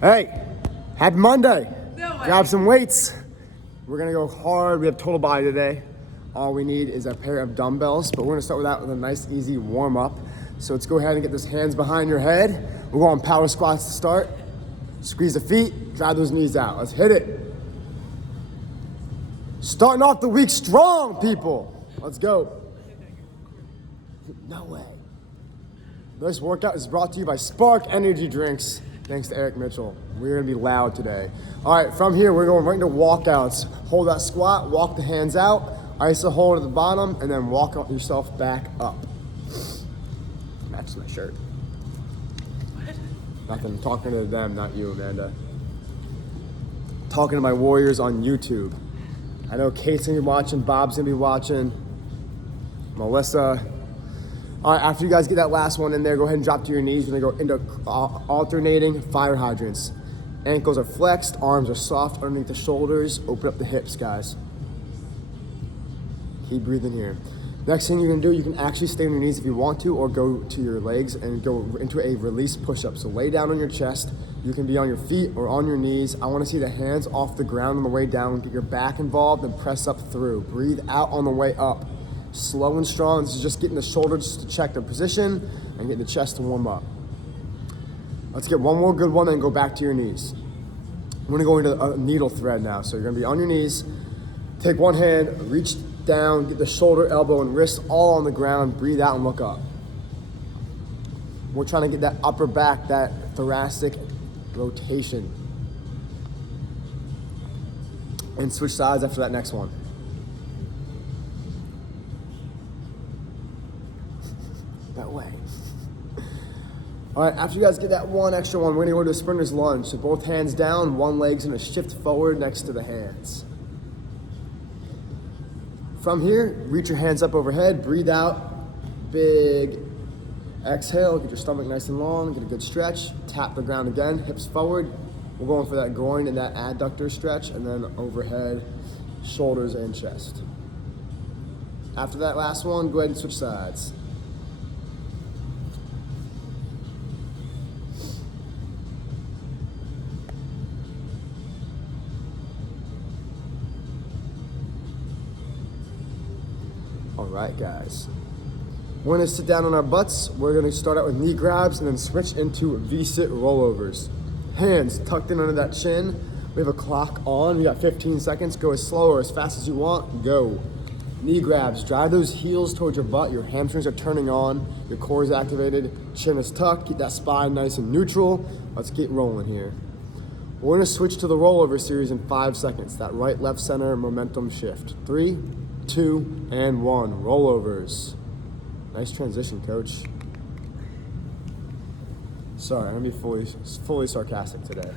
Hey, happy Monday. Grab some weights. We're gonna go hard. We have total body today. All we need is a pair of dumbbells, but we're gonna start with that with a nice, easy warm up. So let's go ahead and get those hands behind your head. We're going power squats to start. Squeeze the feet, drive those knees out. Let's hit it. Starting off the week strong, people. Let's go. No way. This workout is brought to you by Spark Energy Drinks. Thanks to Eric Mitchell. We're gonna be loud today. All right, from here, we're going right into walkouts. Hold that squat, walk the hands out, iso hold at the bottom, and then walk yourself back up. Matches my shirt. Nothing, talking to them, not you, Amanda. Talking to my warriors on YouTube. I know Kate's gonna be watching, Bob's gonna be watching, Melissa. All right, after you guys get that last one in there, go ahead and drop to your knees. We're gonna go into alternating fire hydrants. Ankles are flexed, arms are soft underneath the shoulders. Open up the hips, guys. Keep breathing here. Next thing you're gonna do, you can actually stay on your knees if you want to, or go to your legs and go into a release push-up. So lay down on your chest. You can be on your feet or on your knees. I wanna see the hands off the ground on the way down. Get your back involved and press up through. Breathe out on the way up. Slow and strong. This is just getting the shoulders to check their position and getting the chest to warm up. Let's get one more good one and go back to your knees. I'm gonna go into a needle thread now. So you're gonna be on your knees. Take one hand, reach down, get the shoulder, elbow, and wrist all on the ground. Breathe out and look up. We're trying to get that upper back, that thoracic rotation. And switch sides after that next one. That way. All right, after you guys get that one extra one, we're gonna go to a sprinter's lunge. So both hands down, one leg's gonna shift forward next to the hands. From here, reach your hands up overhead, breathe out, big exhale, get your stomach nice and long, get a good stretch, tap the ground again, hips forward. We're going for that groin and that adductor stretch, and then overhead, shoulders and chest. After that last one, go ahead and switch sides. All right, guys. We're gonna sit down on our butts. We're gonna start out with knee grabs and then switch into V-sit rollovers. Hands tucked in under that chin. We have a clock on. We got 15 seconds. Go as slow or as fast as you want. Go. Knee grabs. Drive those heels towards your butt. Your hamstrings are turning on. Your core is activated. Chin is tucked. Keep that spine nice and neutral. Let's get rolling here. We're gonna switch to the rollover series in 5 seconds. That right, left, center momentum shift. 3, 2, and 1. Rollovers. Nice transition, coach. Sorry, I'm gonna be fully sarcastic today.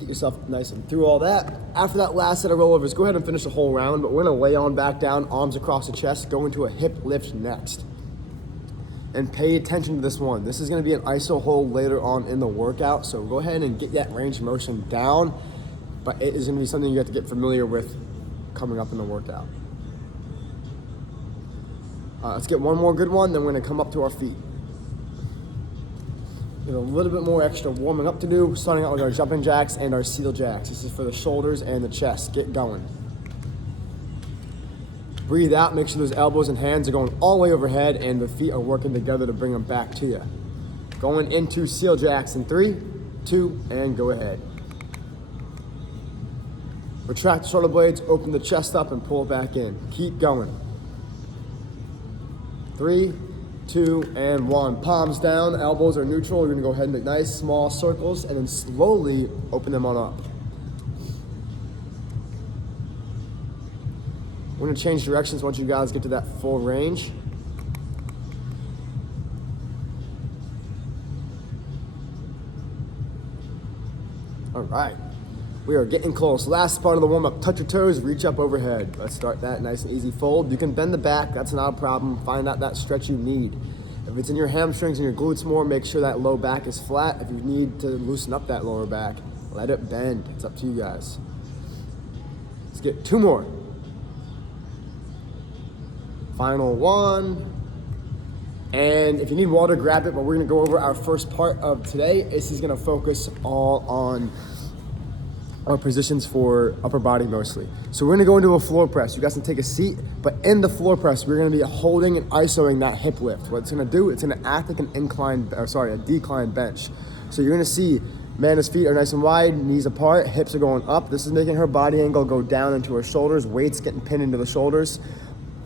Get yourself nice and through all that. After that last set of rollovers, go ahead and finish the whole round, but we're gonna lay on back down, arms across the chest, go into a hip lift next. And pay attention to this one. This is gonna be an iso hold later on in the workout, so go ahead and get that range of motion down, but it is gonna be something you have to get familiar with coming up in the workout. Let's get one more good one, then we're gonna come up to our feet. We have a little bit more extra warming up to do, starting out with our jumping jacks and our seal jacks. This is for the shoulders and the chest. Get going. Breathe out, make sure those elbows and hands are going all the way overhead and the feet are working together to bring them back to you. Going into seal jacks in 3, 2, and go ahead. Retract the shoulder blades, open the chest up and pull it back in. Keep going. 3, 2, and 1. Palms down, elbows are neutral. You're gonna go ahead and make nice small circles and then slowly open them on up. We're gonna change directions once you guys get to that full range. All right, we are getting close. Last part of the warm up, touch your toes, reach up overhead. Let's start that nice and easy fold. You can bend the back, that's not a problem. Find out that stretch you need. If it's in your hamstrings and your glutes more, make sure that low back is flat. If you need to loosen up that lower back, let it bend. It's up to you guys. Let's get 2 more. Final one. And if you need water, grab it, but we're gonna go over our first part of today. This is gonna focus all on our positions for upper body mostly. So we're gonna go into a floor press. You guys can take a seat, but in the floor press, we're gonna be holding and isoing that hip lift. What it's gonna do, it's gonna act like a decline bench. So you're gonna see Amanda's feet are nice and wide, knees apart, hips are going up. This is making her body angle go down into her shoulders, weights getting pinned into the shoulders.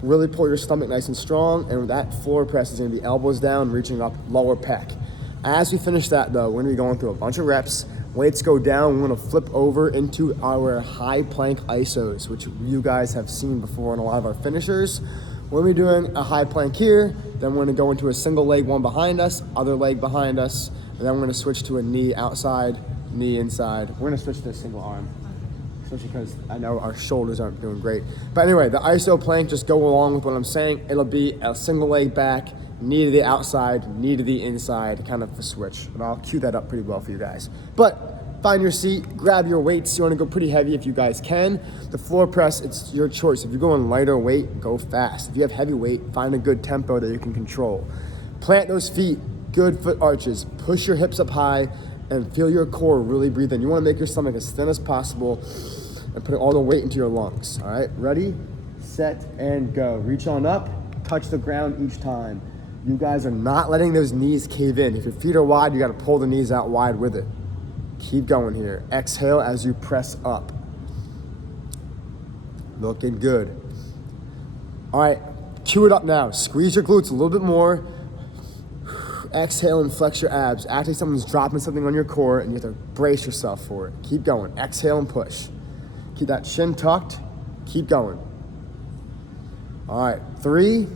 Really pull your stomach nice and strong, and that floor press is gonna be elbows down, reaching up, lower pec. As we finish that though, we're gonna be going through a bunch of reps. Weights go down, we're gonna flip over into our high plank isos, which you guys have seen before in a lot of our finishers. We're gonna be doing a high plank here, then we're gonna go into a single leg, one behind us, other leg behind us, and then we're gonna switch to a knee outside, knee inside. We're gonna switch to a single arm, especially because I know our shoulders aren't doing great. But anyway, the iso plank, just go along with what I'm saying. It'll be a single leg back, knee to the outside, knee to the inside, kind of a switch. And I'll cue that up pretty well for you guys. But find your seat, grab your weights. You wanna go pretty heavy if you guys can. The floor press, it's your choice. If you're going lighter weight, go fast. If you have heavy weight, find a good tempo that you can control. Plant those feet, good foot arches. Push your hips up high and feel your core really breathe in. You wanna make your stomach as thin as possible and put all the weight into your lungs. All right, ready, set, and go. Reach on up, touch the ground each time. You guys are not letting those knees cave in. If your feet are wide, you gotta pull the knees out wide with it. Keep going here. Exhale as you press up. Looking good. All right, cue it up now. Squeeze your glutes a little bit more. Exhale and flex your abs. Act like someone's dropping something on your core and you have to brace yourself for it. Keep going. Exhale and push. Keep that shin tucked. Keep going. All right, 3,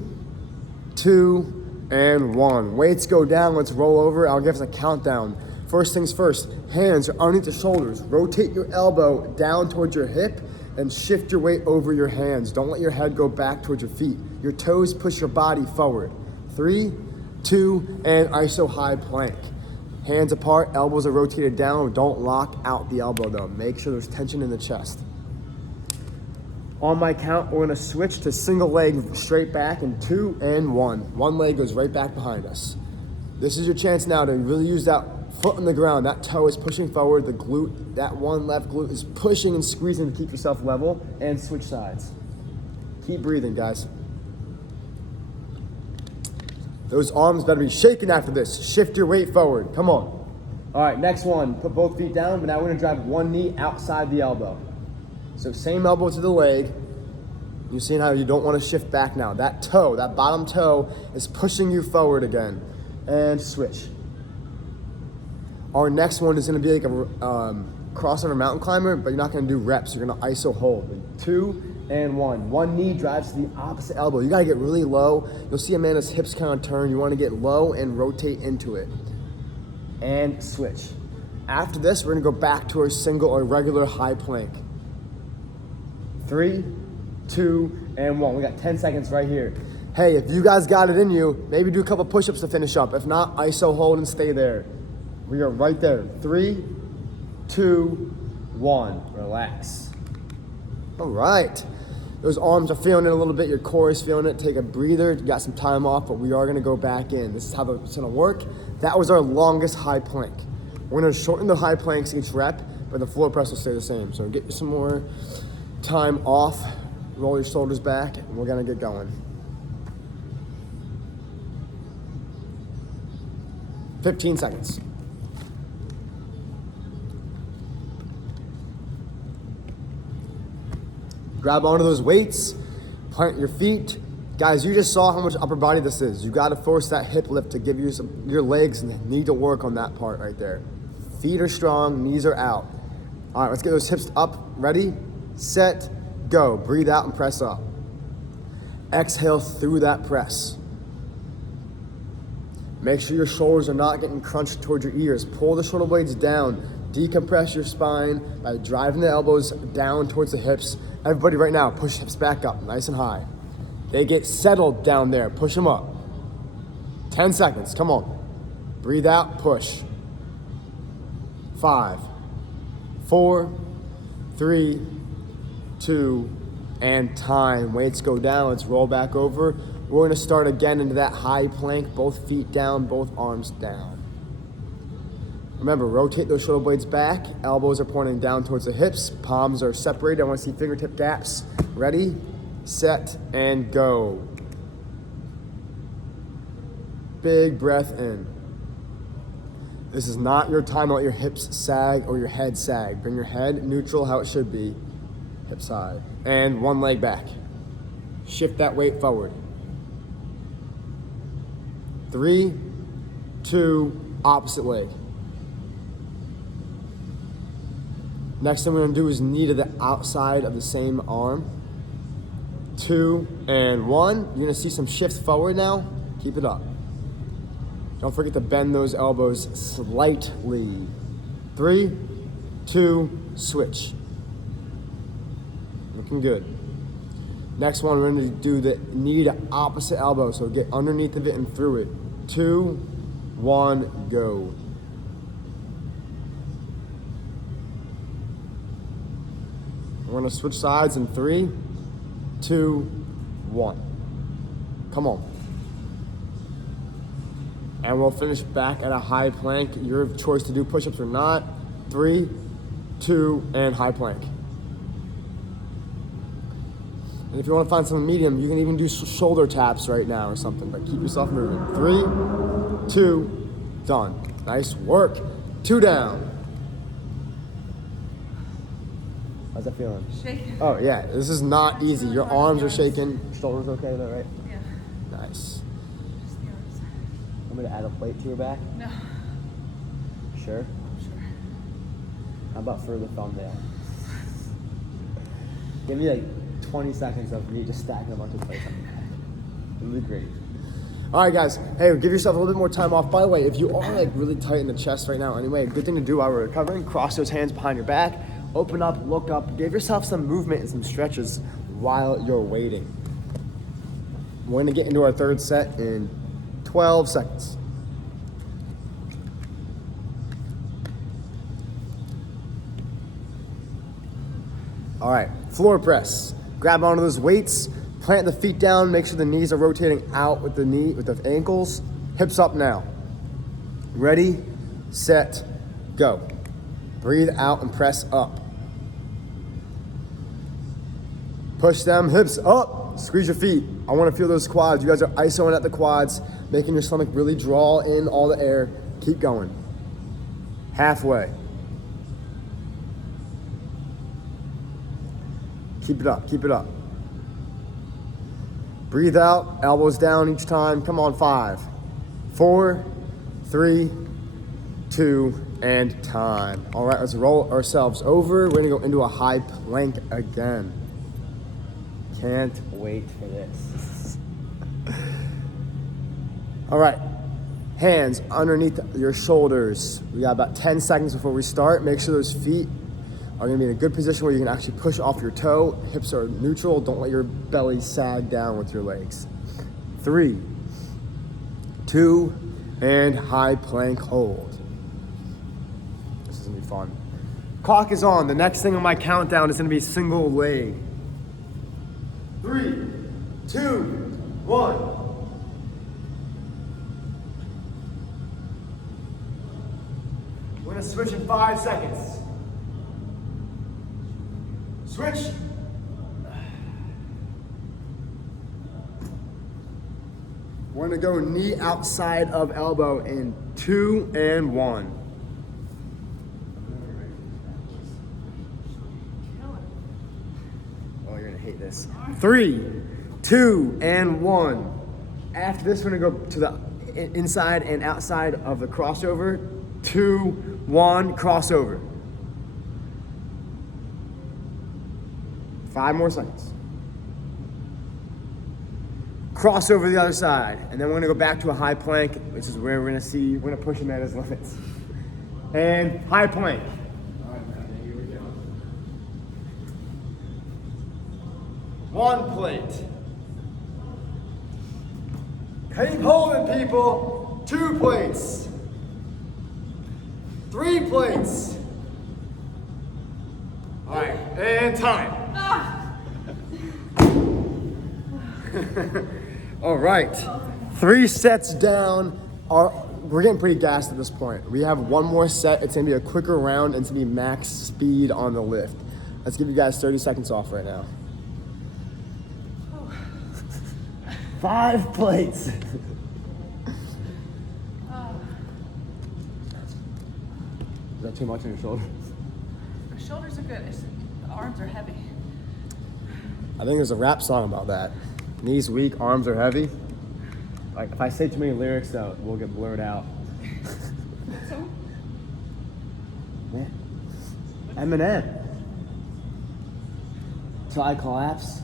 2, and 1. Weights go down. Let's roll over. I'll give us a countdown. First things first, hands are underneath the shoulders. Rotate your elbow down towards your hip and shift your weight over your hands. Don't let your head go back towards your feet. Your toes push your body forward. 3, 2, and iso high plank. Hands apart, elbows are rotated down. Don't lock out the elbow though. Make sure there's tension in the chest. On my count, we're gonna switch to single leg straight back in 2 and 1. One leg goes right back behind us. This is your chance now to really use that foot on the ground. That toe is pushing forward. The glute, that one left glute is pushing and squeezing to keep yourself level, and switch sides. Keep breathing, guys. Those arms better be shaking after this. Shift your weight forward. Come on. All right, next one. Put both feet down, but now we're gonna drive one knee outside the elbow. So same elbow to the leg. You're seeing how you don't want to shift back now. That toe, that bottom toe is pushing you forward again. And switch. Our next one is gonna be like a crossover mountain climber, but you're not gonna do reps. You're gonna iso hold. 2 and 1. One knee drives to the opposite elbow. You gotta get really low. You'll see Amanda's hips kind of turn. You wanna get low and rotate into it. And switch. After this, we're gonna go back to our single or regular high plank. 3, 2, and 1. We got 10 seconds right here. Hey, if you guys got it in you, maybe do a couple push-ups to finish up. If not, iso hold and stay there. We are right there. 3, 2, 1. Relax. All right. Those arms are feeling it a little bit. Your core is feeling it. Take a breather. You got some time off, but we are gonna go back in. This is how it's gonna work. That was our longest high plank. We're gonna shorten the high planks each rep, but the floor press will stay the same. So get some more time off. Roll your shoulders back, and we're gonna get going. 15 seconds. Grab onto those weights, plant your feet. Guys, you just saw how much upper body this is. You gotta force that hip lift to give you your legs need to work on that part right there. Feet are strong, knees are out. All right, let's get those hips up. Ready, set, go. Breathe out and press up. Exhale through that press. Make sure your shoulders are not getting crunched towards your ears. Pull the shoulder blades down. Decompress your spine by driving the elbows down towards the hips. Everybody right now, push hips back up, nice and high. They get settled down there, push them up. 10 seconds, come on. Breathe out, push. 5, 4, 3, 2, and time. Weights go down, let's roll back over. We're gonna start again into that high plank, both feet down, both arms down. Remember, rotate those shoulder blades back, elbows are pointing down towards the hips, palms are separated. I wanna see fingertip gaps. Ready, set, and go. Big breath in. This is not your time to let your hips sag or your head sag. Bring your head neutral, how it should be, hip side. And one leg back. Shift that weight forward. 3, 2, opposite leg. Next thing we're gonna do is knee to the outside of the same arm. 2 and 1. You're gonna see some shift forward now. Keep it up. Don't forget to bend those elbows slightly. 3, 2, switch. Looking good. Next one, we're gonna do the knee to opposite elbow, so get underneath of it and through it. 2, 1, go. We're gonna switch sides in 3, 2, 1. Come on. And we'll finish back at a high plank. Your choice to do push-ups or not. 3, 2, and high plank. And if you want to find something medium, you can even do shoulder taps right now or something, but keep yourself moving. 3, 2, done. Nice work. 2 down. How's that feeling? Shaking. Oh yeah, this is not easy. Your arms are shaking. Shoulders okay with that, right? Yeah. Nice. Just the other side. Want me to add a plate to your back? No. Sure. Sure. How about for the thumbnail? Give me like 20 seconds of me just stacking a bunch of plates on your back. It'll be great. All right, guys. Hey, give yourself a little bit more time off. By the way, if you are like really tight in the chest right now, anyway, a good thing to do while we're recovering: cross those hands behind your back, open up, look up, give yourself some movement and some stretches while you're waiting. We're gonna get into our third set in 12 seconds. All right, floor press. Grab onto those weights, plant the feet down, make sure the knees are rotating out with the ankles. Hips up now. Ready, set, go. Breathe out and press up. Push them hips up, squeeze your feet. I wanna feel those quads. You guys are isoing at the quads, making your stomach really draw in all the air. Keep going. Halfway. Keep it up, keep it up. Breathe out, elbows down each time. Come on, 5, 4, 3, 2, and time. All right, let's roll ourselves over. We're gonna go into a high plank again. Can't wait for this. All right, hands underneath your shoulders. We got about 10 seconds before we start. Make sure those feet are gonna be in a good position where you can actually push off your toe. Hips are neutral. Don't let your belly sag down with your legs. 3, 2, and high plank hold. This is gonna be fun. Clock is on. The next thing on my countdown is gonna be single leg. 3, 2, 1. We're gonna switch in 5 seconds. Switch. We're gonna go knee outside of elbow in 2 and 1. Oh, you're gonna hate this. 3, 2, and 1. After this, we're gonna go to the inside and outside of the crossover. 2, 1, crossover. 5 more seconds. Cross over the other side, and then we're gonna go back to a high plank, which is where we're gonna push him at his limits. And high plank. One plate. Keep holding, people. 2 plates. 3 plates. All right, and time. All right, 3 sets down. We're getting pretty gassed at this point. We have one more set. It's gonna be a quicker round and it's gonna be max speed on the lift. Let's give you guys 30 seconds off right now. 5 plates. Is that too much on your shoulder? My shoulders are good. The arms are heavy. I think there's a rap song about that. Knees weak, arms are heavy. Like if I say too many lyrics, we'll get blurred out. So, Man. Eminem. Till I collapse.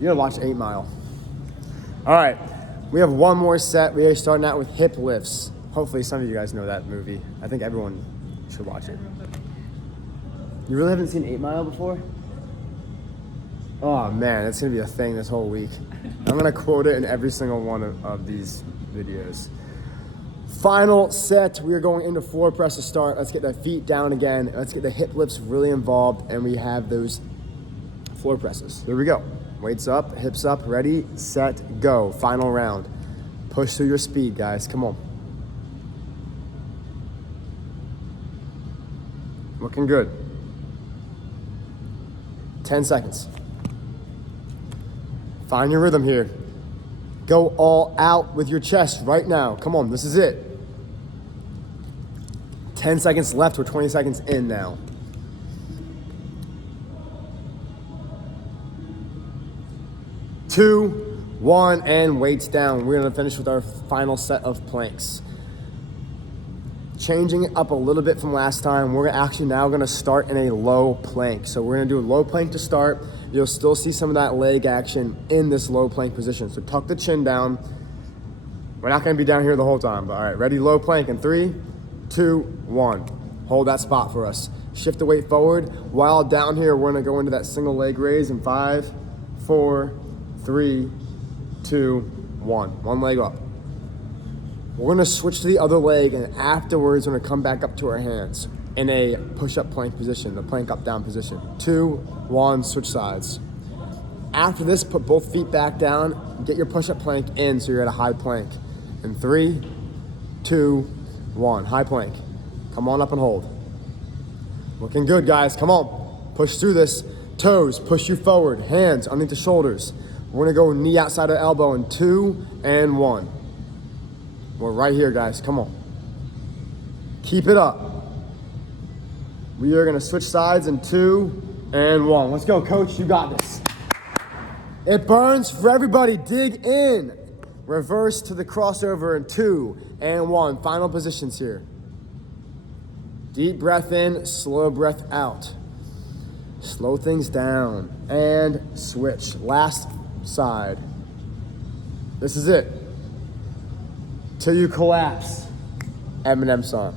You gotta watch 8 Mile. All right, we have one more set. We are starting out with hip lifts. Hopefully some of you guys know that movie. I think everyone should watch it. You really haven't seen 8 Mile before? Oh man, it's gonna be a thing this whole week. I'm gonna quote it in every single one of these videos. Final set, we are going into floor press to start. Let's get the feet down again. Let's get the hip lifts really involved, and we have those floor presses. Here we go. Weights up, hips up, ready, set, go. Final round. Push through your speed, guys. Come on. Looking good. 10 seconds. Find your rhythm here. Go all out with your chest right now. Come on, this is it. 10 seconds left, we're 20 seconds in now. 2, 1, and weights down. We're gonna finish with our final set of planks. Changing it up a little bit from last time, we're actually now gonna start in a low plank. So we're gonna do a low plank to start. You'll still see some of that leg action in this low plank position. So tuck the chin down. We're not gonna be down here the whole time, but all right, ready, low plank in 3, 2, 1. Hold that spot for us. Shift the weight forward. While down here, we're gonna go into that single leg raise in 5, 4, 3, 2, 1. One leg up. We're gonna switch to the other leg, and afterwards, we're gonna come back up to our hands in a push-up plank position, the plank up down position. 2, 1, switch sides. After this, put both feet back down, get your push-up plank in so you're at a high plank. In 3, 2, 1, high plank. Come on up and hold. Looking good, guys, come on. Push through this. Toes, push you forward. Hands underneath the shoulders. We're gonna go knee outside of elbow in 2 and 1. We're right here, guys, come on. Keep it up. We are gonna switch sides in 2 and 1. Let's go, coach, you got this. It burns for everybody, dig in. Reverse to the crossover in 2 and 1. Final positions here. Deep breath in, slow breath out. Slow things down and switch. Last side. This is it. Till you collapse. Eminem song.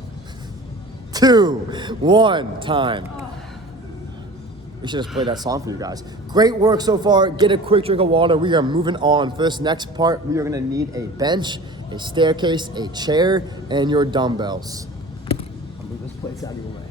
2, 1, time. We should just play that song for you guys. Great work so far. Get a quick drink of water. We are moving on. For this next part, we are gonna need a bench, a staircase, a chair, and your dumbbells. I'll move this place out of your way.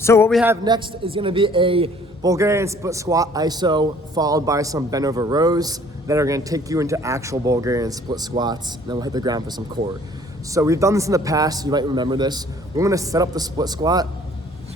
So what we have next is gonna be a Bulgarian split squat iso followed by some bent over rows that are gonna take you into actual Bulgarian split squats. And then we'll hit the ground for some core. So we've done this in the past, you might remember this. We're gonna set up the split squat.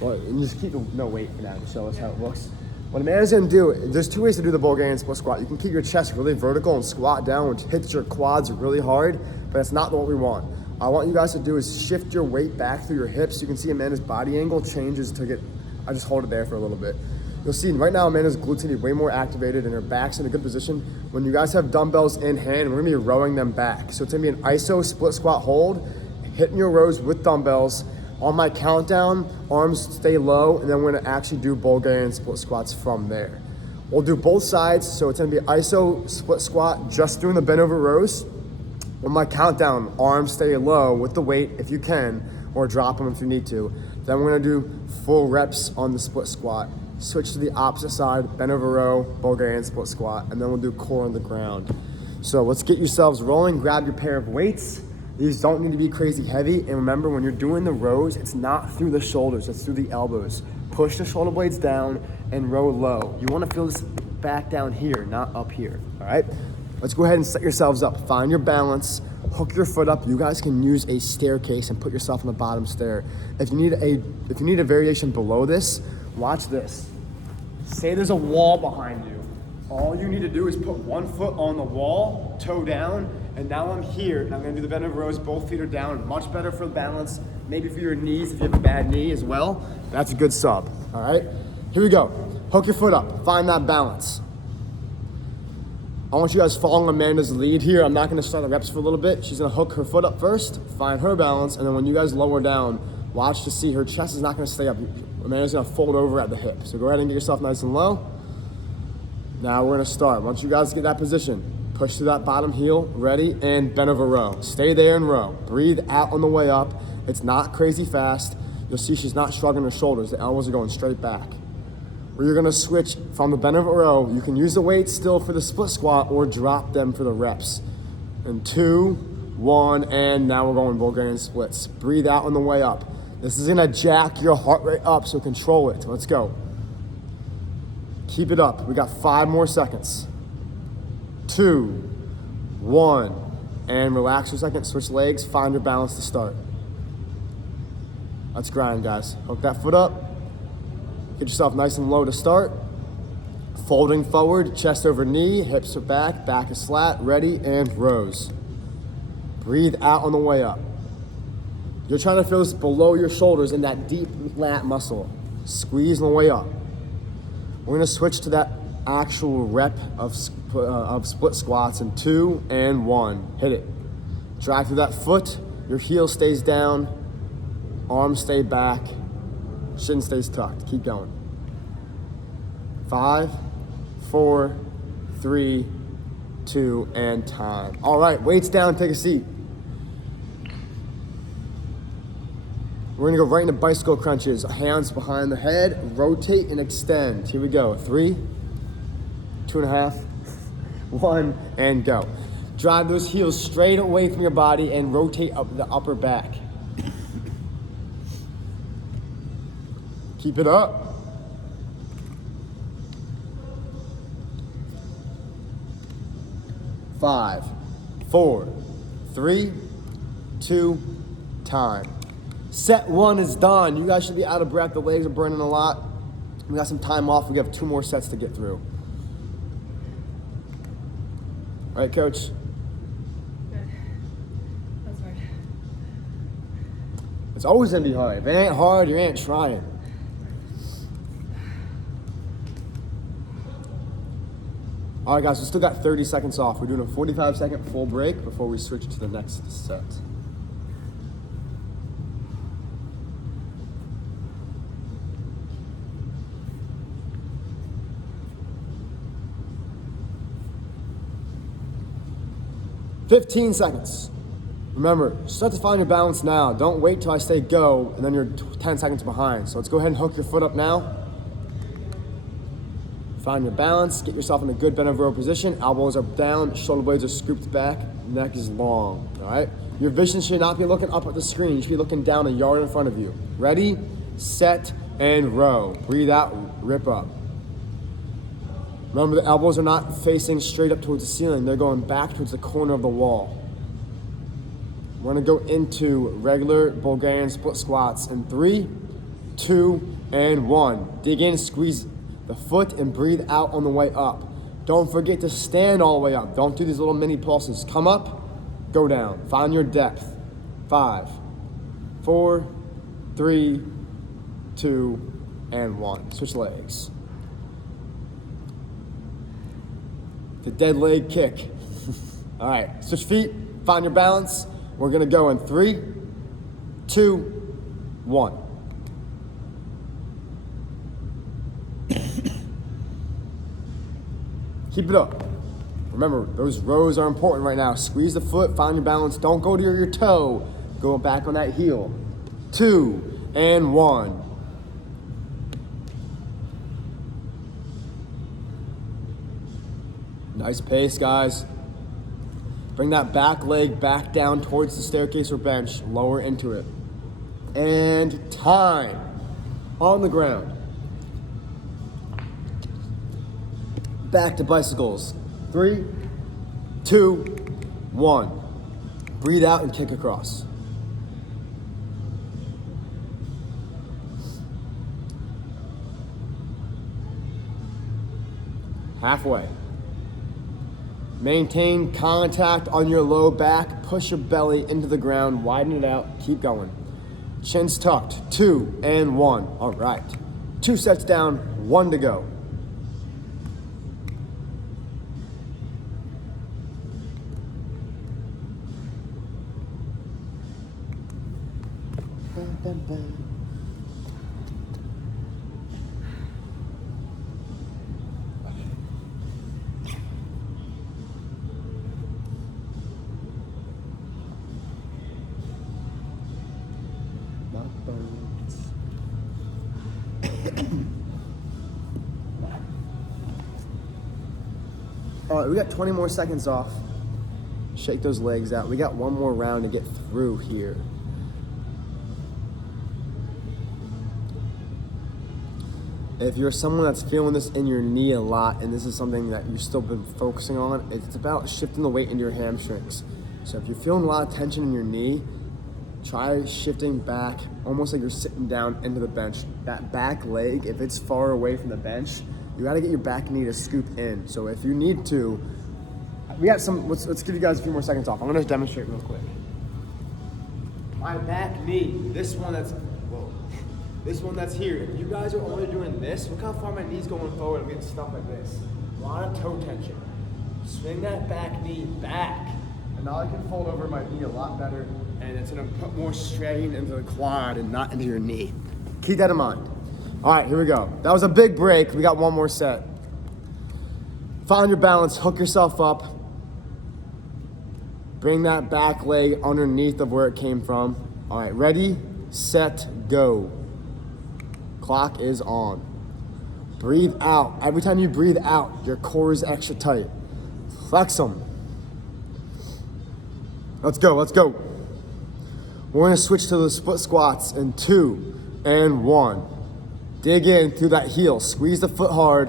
And just keep no weight for now to show us how it looks. What Amanda's gonna do, there's 2 ways to do the Bulgarian split squat. You can keep your chest really vertical and squat down, which hits your quads really hard, but that's not what we want. I want you guys to do is shift your weight back through your hips. You can see Amanda's body angle changes to get, I just hold it there for a little bit. You'll see right now Amanda's glutes are way more activated and her back's in a good position. When you guys have dumbbells in hand, we're gonna be rowing them back. So it's gonna be an iso split squat hold, hitting your rows with dumbbells. On my countdown, arms stay low, and then we're gonna actually do Bulgarian split squats from there. We'll do both sides, so it's gonna be iso split squat, just doing the bent over rows. On my countdown, arms stay low with the weight if you can, or drop them if you need to. Then we're gonna do full reps on the split squat. Switch to the opposite side, bent over row, Bulgarian split squat, and then we'll do core on the ground. So let's get yourselves rolling. Grab your pair of weights. These don't need to be crazy heavy. And remember, when you're doing the rows, it's not through the shoulders, it's through the elbows. Push the shoulder blades down and row low. You wanna feel this back down here, not up here, all right? Let's go ahead and set yourselves up. Find your balance, hook your foot up. You guys can use a staircase and put yourself on the bottom stair. If you need a variation below this, watch this. Say there's a wall behind you. All you need to do is put one foot on the wall, toe down, and now I'm here, and I'm gonna do the bend over rows, both feet are down, much better for the balance, maybe for your knees if you have a bad knee as well. That's a good sub, all right? Here we go. Hook your foot up, find that balance. I want you guys following Amanda's lead here. I'm not gonna start the reps for a little bit. She's gonna hook her foot up first, find her balance, and then when you guys lower down, watch to see her chest is not gonna stay up. Amanda's gonna fold over at the hip. So go ahead and get yourself nice and low. Now we're gonna start. Once you guys get that position, push to that bottom heel, ready, and bend over row. Stay there and row. Breathe out on the way up. It's not crazy fast. You'll see she's not shrugging her shoulders. The elbows are going straight back. Where you're gonna switch from the bend over row, you can use the weights still for the split squat or drop them for the reps. And 2, 1, and now we're going Bulgarian splits. Breathe out on the way up. This is gonna jack your heart rate up, so control it. Let's go. Keep it up. We got 5 more seconds. 2, 1, and relax for a second. Switch legs, find your balance to start. Let's grind, guys. Hook that foot up. Get yourself nice and low to start. Folding forward, chest over knee, hips are back, back is flat, ready, and rows. Breathe out on the way up. You're trying to feel this below your shoulders in that deep lat muscle. Squeeze on the way up. We're gonna switch to that actual rep of split squats in 2 and 1. Hit it. Drive through that foot. Your heel stays down. Arms stay back. Shin stays tucked. Keep going. 5, 4, 3, 2, and time. All right, weights down, take a seat. We're gonna go right into bicycle crunches. Hands behind the head, rotate and extend. Here we go. 3, 2.5, 1, and go. Drive those heels straight away from your body and rotate up the upper back. Keep it up. Five, 4, 3, 2, time. Set 1 is done. You guys should be out of breath. The legs are burning a lot. We got some time off. We have 2 more sets to get through. All right, coach? Good. That's hard. It's always gonna be hard. If it ain't hard, you ain't trying. All right, guys, we still got 30 seconds off. We're doing a 45-second full break before we switch to the next set. "15 seconds. Remember, start to find your balance now. Don't wait till I say go, and then you're 10 seconds behind. So let's go ahead and hook your foot up now. Find your balance, get yourself in a good bend over row position. Elbows are down, shoulder blades are scooped back, neck is long, all right? Your vision should not be looking up at the screen. You should be looking down a yard in front of you. Ready, set, and row. Breathe out, rip up. Remember, the elbows are not facing straight up towards the ceiling. They're going back towards the corner of the wall. We're gonna go into regular Bulgarian split squats in 3, 2, and 1. Dig in, squeeze the foot, and breathe out on the way up. Don't forget to stand all the way up. Don't do these little mini pulses. Come up, go down. Find your depth. 5, 4, 3, 2, and 1. Switch legs. The dead leg kick. All right, switch feet, find your balance. We're gonna go in 3, 2, 1. Keep it up. Remember, those rows are important right now. Squeeze the foot, find your balance. Don't go to your toe. Go back on that heel. 2, and 1. Nice pace, guys. Bring that back leg back down towards the staircase or bench, lower into it. And time. On the ground. Back to bicycles. 3, 2, 1. Breathe out and kick across. Halfway. Maintain contact on your low back. Push your belly into the ground. Widen it out. Keep going. Chin's tucked. 2 and 1. All right. 2 sets down. 1 to go. All right, we got 20 more seconds off. Shake those legs out. We got one more round to get through here. If you're someone that's feeling this in your knee a lot and this is something that you've still been focusing on, it's about shifting the weight into your hamstrings. So if you're feeling a lot of tension in your knee, try shifting back, almost like you're sitting down into the bench. That back leg, if it's far away from the bench, you gotta get your back knee to scoop in. So if you need to, we got some, let's give you guys a few more seconds off. I'm gonna demonstrate real quick. My back knee, this one that's here. If you guys are only doing this, look how far my knee's going forward. I'm getting stuck like this. A lot of toe tension. Swing that back knee back. And now I can fold over my knee a lot better, and it's gonna put more strain into the quad and not into your knee. Keep that in mind. All right, here we go. That was a big break. We got one more set. Find your balance, hook yourself up. Bring that back leg underneath of where it came from. All right, ready, set, go. Clock is on. Breathe out. Every time you breathe out, your core is extra tight. Flex them. Let's go, let's go. We're gonna switch to the split squats in 2 and 1. Dig in through that heel. Squeeze the foot hard.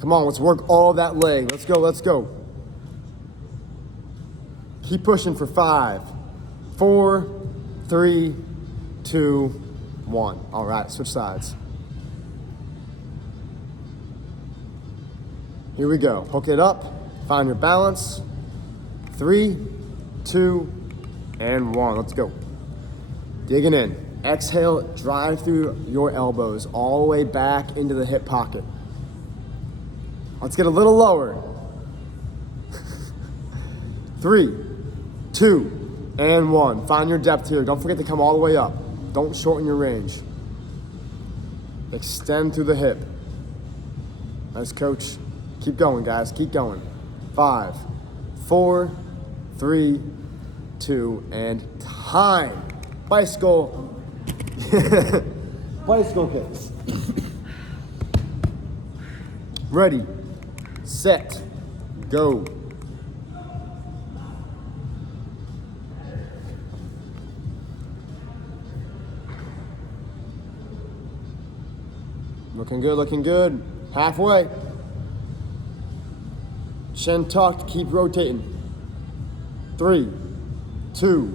Come on, let's work all of that leg. Let's go, let's go. Keep pushing for 5, 4, 3, 2, 1. All right, switch sides. Here we go. Hook it up. Find your balance. 3, 2, and 1. Let's go. Digging in. Exhale, drive through your elbows all the way back into the hip pocket. Let's get a little lower. 3, 2, and 1. Find your depth here. Don't forget to come all the way up. Don't shorten your range. Extend through the hip. Nice, coach. Keep going, guys. Keep going. 5, 4, 3, 2, and time. Bicycle. Bicycle kicks. Ready, set, go. Looking good, looking good. Halfway. Chin tucked, keep rotating. 3, 2,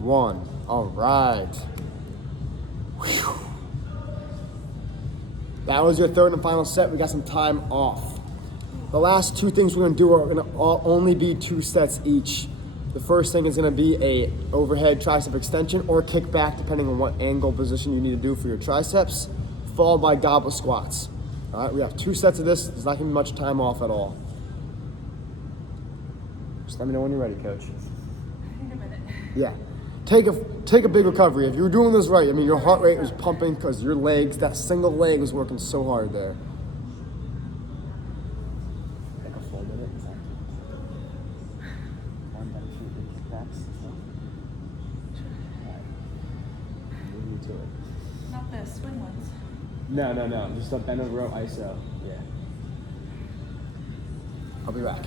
1. All right. Whew. That was your third and final set. We got some time off. The last 2 things we're gonna do are gonna only be 2 sets each. The first thing is gonna be a overhead tricep extension or kick back, depending on what angle position you need to do for your triceps, followed by goblet squats. All right, we have 2 sets of this. There's not gonna be much time off at all. Just let me know when you're ready, coach. I need a minute. Yeah. Take a big recovery. If you're doing this right, I mean, your heart rate was pumping because your legs, that single leg was working so hard there. Take a full minute. One, 2, 3 kickbacks. Move you to it. Not the swing ones. No. Just a bend over row ISO. Yeah. I'll be back.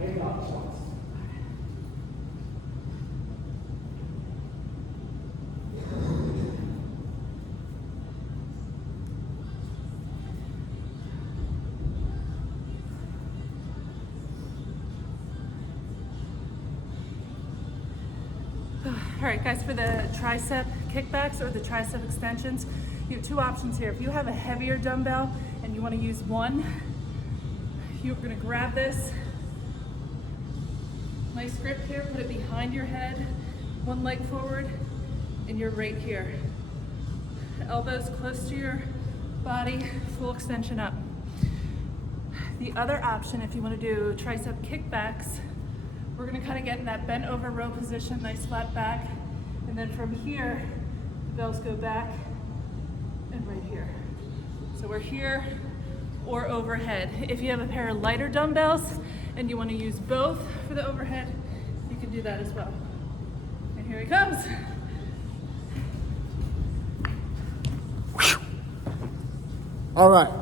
And goblet squats. All right, guys, for the tricep kickbacks or the tricep extensions, you have two options here. If you have a heavier dumbbell and you want to use one, you're going to grab this. Nice grip here, put it behind your head, one leg forward, and you're right here. Elbows close to your body, full extension up. The other option, if you want to do tricep kickbacks, we're gonna kind of get in that bent over row position, nice flat back. And then from here, the bells go back and right here. So we're here or overhead. If you have a pair of lighter dumbbells and you wanna use both for the overhead, you can do that as well. And here he comes. All right.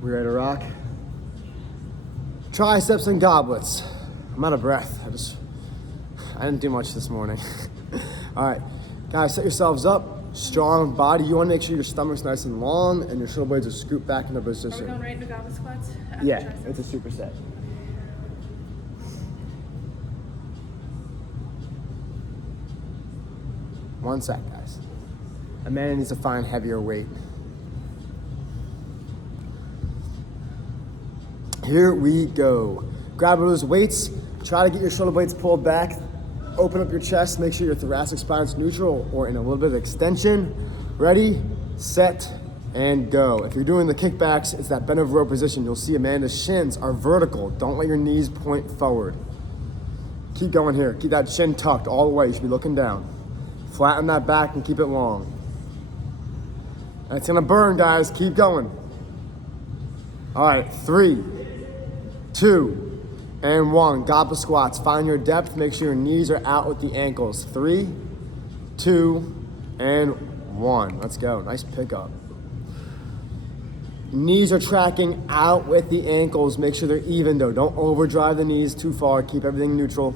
We ready to rock? Triceps and goblets. I'm out of breath. I didn't do much this morning. All right, guys, set yourselves up. Strong body. You want to make sure your stomach's nice and long and your shoulder blades are scooped back into Are we position. going right into goblet squats? After Yeah, triceps? it's a superset. One sec, guys. A man needs to find heavier weight. Here we go. Grab those weights. Try to get your shoulder blades pulled back. Open up your chest. Make sure your thoracic spine's neutral or in a little bit of extension. Ready, set, and go. If you're doing the kickbacks, it's that bent over row position. You'll see Amanda's shins are vertical. Don't let your knees point forward. Keep going here. Keep that chin tucked all the way. You should be looking down. Flatten that back and keep it long. And it's gonna burn, guys. Keep going. All right, 3, 2, and 1. Goblet squats. Find your depth. Make sure your knees are out with the ankles. 3, 2, and 1. Let's go. Nice pickup. Knees are tracking out with the ankles. Make sure they're even though. Don't overdrive the knees too far. Keep everything neutral.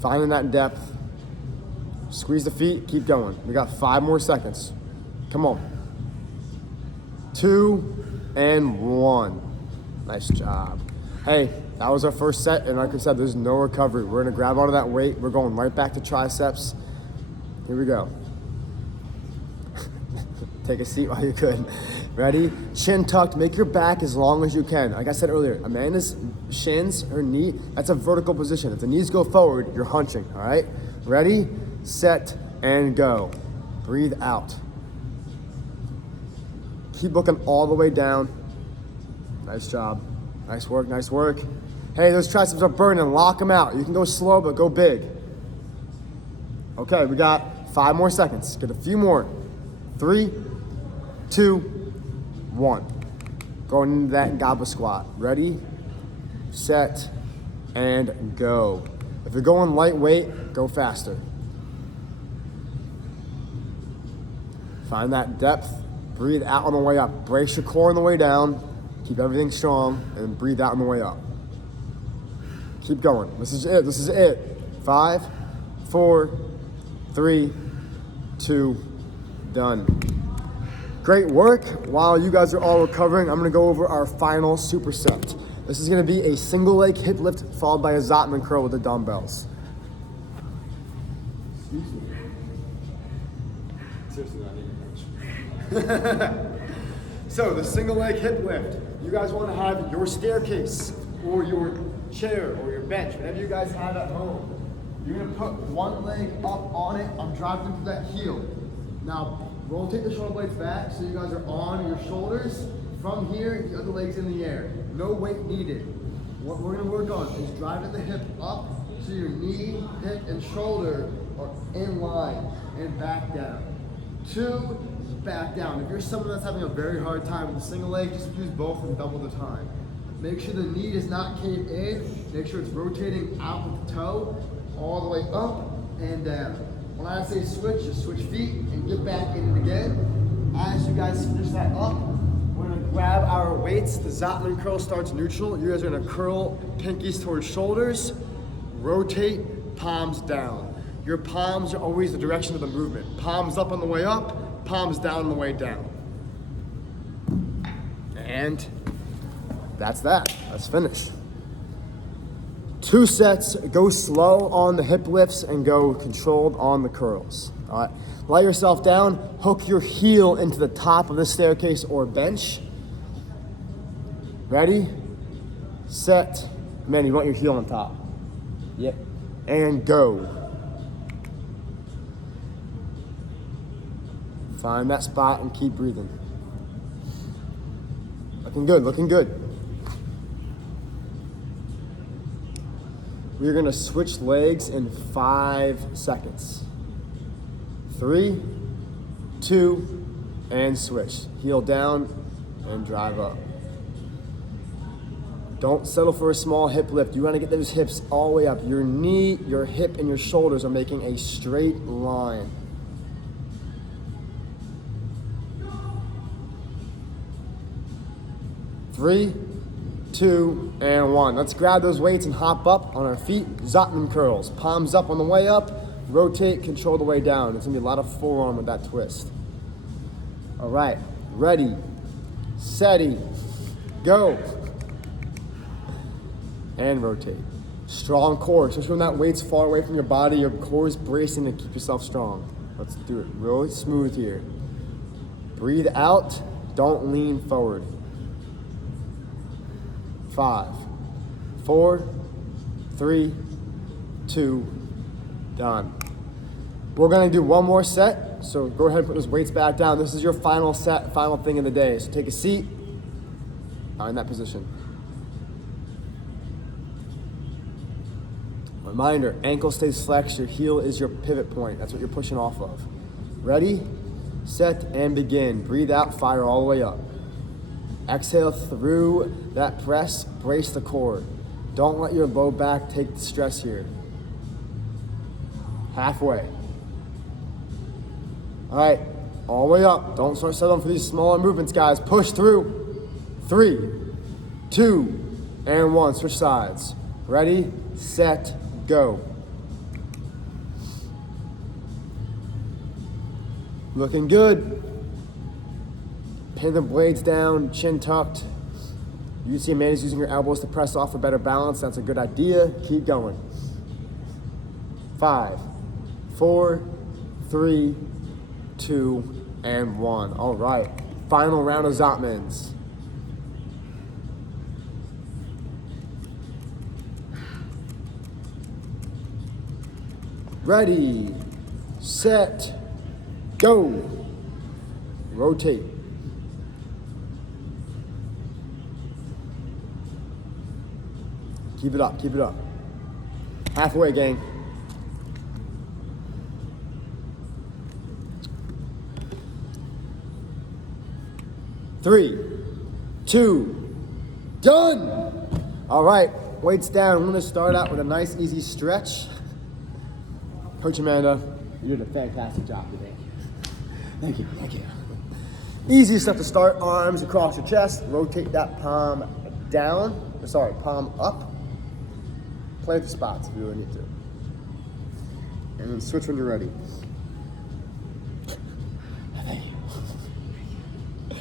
Finding that depth. Squeeze the feet. Keep going. We got 5 more seconds. Come on. 2 and 1. Nice job. Hey, that was our first set, and like I said, there's no recovery. We're gonna grab onto that weight. We're going right back to triceps. Here we go. Take a seat while you could. Ready? Chin tucked. Make your back as long as you can. Like I said earlier, Amanda's shins, her knee, that's a vertical position. If the knees go forward, you're hunching, all right? Ready, set, and go. Breathe out. Keep looking all the way down. Nice job. Nice work, nice work. Hey, those triceps are burning. Lock them out. You can go slow, but go big. Okay, we got 5 more seconds. Get a few more. 3, 2, 1. Going into that goblet squat. Ready, set, and go. If you're going lightweight, go faster. Find that depth. Breathe out on the way up. Brace your core on the way down. Keep everything strong and breathe out on the way up. Keep going. This is it. This is it. 5, 4, 3, 2, done. Great work. While you guys are all recovering, I'm gonna go over our final superset. This is gonna be a single leg hip lift followed by a Zottman curl with the dumbbells. Excuse me. Seriously, not even So the single leg hip lift, you guys want to have your staircase or your chair or your bench, whatever you guys have at home. You're going to put one leg up on it. I'm driving through that heel. Now rotate the shoulder blades back so you guys are on your shoulders. From here, the other leg's in the air. No weight needed. What we're going to work on is driving the hip up so your knee, hip, and shoulder are in line and back down. 2, back down. If you're someone that's having a very hard time with a single leg, just use both and double the time. Make sure the knee does not cave in. Make sure it's rotating out with the toe, all the way up and down. When I say switch, just switch feet and get back in it again. As you guys finish that up, we're gonna grab our weights. The Zotman curl starts neutral. You guys are gonna curl pinkies towards shoulders, rotate, palms down. Your palms are always the direction of the movement. Palms up on the way up, palms down on the way down. And that's that. Let's finish. 2 sets, go slow on the hip lifts and go controlled on the curls. All right, lie yourself down, hook your heel into the top of the staircase or bench. Ready, set. Man, you want your heel on top. Yep, and go. Find that spot and keep breathing. Looking good, looking good. We're gonna switch legs in 5 seconds. 3, 2, and switch. Heel down and drive up. Don't settle for a small hip lift. You wanna get those hips all the way up. Your knee, your hip, and your shoulders are making a straight line. Three, 2, and 1. Let's grab those weights and hop up on our feet. Zotman curls. Palms up on the way up. Rotate, control the way down. It's gonna be a lot of forearm with that twist. All right, ready, steady, go. And rotate. Strong core, especially when that weight's far away from your body. Your core is bracing to keep yourself strong. Let's do it really smooth here. Breathe out, don't lean forward. 5, 4, 3, 2, done. We're gonna do one more set, so go ahead and put those weights back down. This is your final set, final thing of the day. So take a seat, in that position. Reminder, ankle stays flexed, your heel is your pivot point. That's what you're pushing off of. Ready, set, and begin. Breathe out, fire all the way up. Exhale through that press, brace the core. Don't let your low back take the stress here. Halfway. All right, all the way up. Don't start settling for these smaller movements, guys. Push through. 3, 2, and 1. Switch sides. Ready, set, go. Looking good. Pin the blades down, chin tucked. You can see Amanda's using her elbows to press off for better balance. That's a good idea. Keep going. 5, 4, 3, 2, and 1. All right, final round of Zotmans. Ready, set, go. Rotate. Keep it up, keep it up. Halfway, gang. Three, 2, done. All right, weights down. We're gonna start out with a nice, easy stretch. Coach Amanda, you did a fantastic job today. Thank you, thank you. Easy stuff to start, arms across your chest. Rotate that palm down, palm up. Plant the spots if you really need to. And then switch when you're ready. Thank you.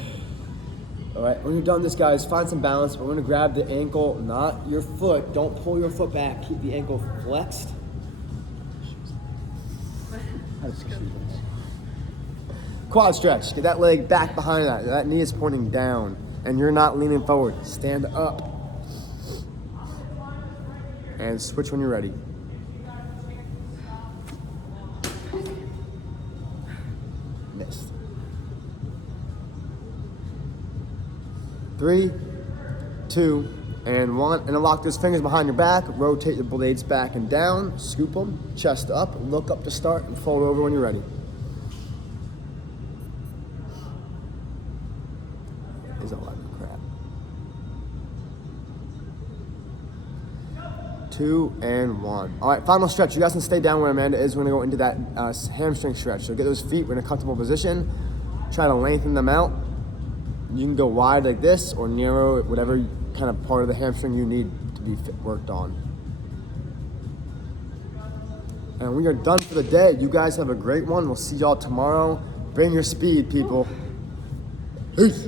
All right, when you're done this, guys, find some balance. We're gonna grab the ankle, not your foot. Don't pull your foot back. Keep the ankle flexed. Quad stretch. Get that leg back behind that. That knee is pointing down, and you're not leaning forward. Stand up. And switch when you're ready. Missed. 3, 2, and 1. And then lock those fingers behind your back. Rotate your blades back and down. Scoop them. Chest up. Look up to start and fold over when you're ready. Is a lot of crap. 2, and 1. All right, final stretch. You guys can stay down where Amanda is. We're gonna go into that hamstring stretch. So get those feet in a comfortable position. Try to lengthen them out. You can go wide like this or narrow, whatever kind of part of the hamstring you need to be worked on. And we are done for the day. You guys have a great one. We'll see y'all tomorrow. Bring your speed, people. Peace.